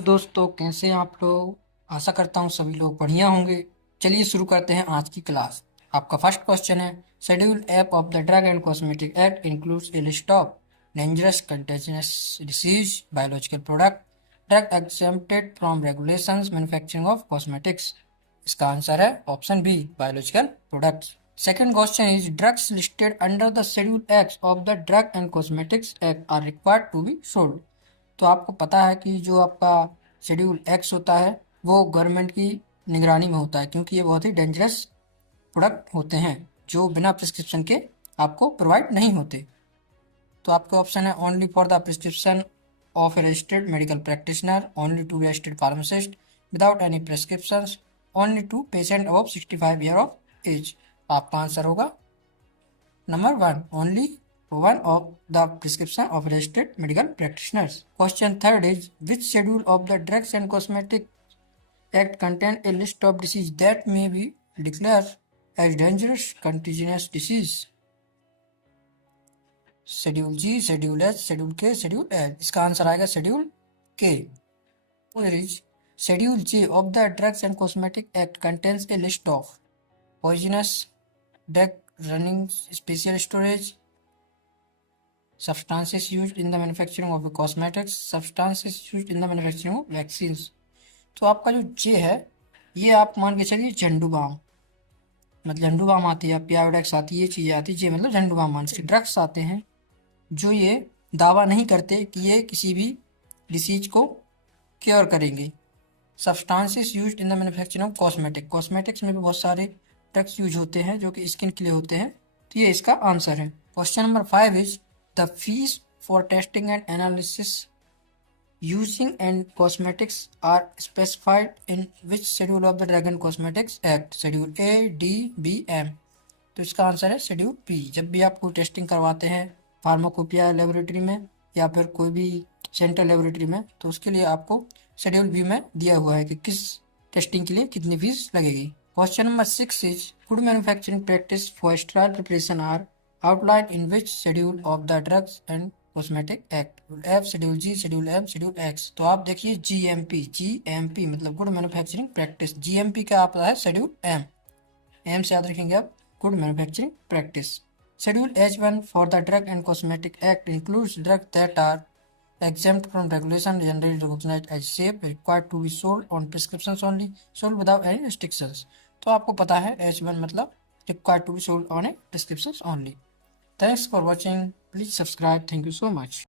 तो दोस्तों कैसे हैं आप लोग। आशा करता हूँ सभी लोग बढ़िया होंगे। चलिए शुरू करते हैं आज की क्लास। आपका फर्स्ट क्वेश्चन है, शेड्यूल एप of the drug and cosmetic act includes a list of dangerous contagious disease biological product drug exempted from regulations manufacturing of cosmetics. इसका आंसर है option B, biological products. Second question is, drugs listed under the schedule act of the drug and cosmetics act are required to be sold. तो आपको पता है कि जो आपका schedule x होता है वो गवर्नमेंट की निगरानी में होता है, क्योंकि ये बहुत ही डेंजरस प्रोडक्ट होते हैं जो बिना प्रिस्क्रिप्शन के आपको प्रोवाइड नहीं होते। तो आपके ऑप्शन है, only for the prescription of a registered medical practitioner, only to registered pharmacist without any prescription, only to patient of 65 year of age. आपका आंसर होगा number one, only one of the prescription of registered medical practitioners. Question third is, which schedule of the Drugs and Cosmetic Act contain a list of disease that may be declared as dangerous contagious disease? Schedule G, schedule H, schedule K, schedule H. इसका answer आएगा schedule K. Schedule J of the drugs and cosmetic act contains a list of poisonous drug running special storage, substances used in the manufacturing of cosmetics, substances used in the manufacturing of vaccines। तो आपका जो जे है ये आप मान के चलिए झंडू balm, मतलब झंडू बाम आती है, पियाओडेक्स आती है, ये चीज़ें आती है, जे मतलब झंडू बाम मान से ड्रग्स आते हैं जो ये दावा नहीं करते कि ये किसी भी डिसीज को क्योर करेंगे। Substances used in the manufacturing of cosmetic, cosmetics में भी बहुत सारे ड्रग्स यूज होते हैं जो कि स्किन के लिए होते हैं। तो ये इसका आंसर है। Question number 5 is, the fees for testing and analysis using and cosmetics are specified in which schedule of the Drug and Cosmetics Act? Schedule A, D, B, M। तो इसका आंसर है शेड्यूल पी। जब भी आप कोई testing करवाते हैं pharmacopoeia laboratory में या फिर कोई भी सेंट्रल लेबोरेटरी में, तो उसके लिए आपको शेड्यूल बी में दिया हुआ है कि किस टेस्टिंग के लिए कितनी फीस लगेगी। Question number 6 is, good manufacturing practice for steroid preparation are outlined in which schedule of the Drugs and Cosmetic Act? F, schedule G, schedule M, schedule X. तो आप देखिए GMP, GMP मतलब good manufacturing practice, GMP का आपका है schedule M, M से याद रखेंगे आप, good manufacturing practice. Schedule H1 for the drug and cosmetic act includes drug that are exempt from regulation generally recognized as safe, required to be sold on prescriptions only, sold without any restrictions। तो आपको पता है H1 मतलब required to be sold on a prescriptions only। Thanks for watching. Please subscribe. Thank you so much.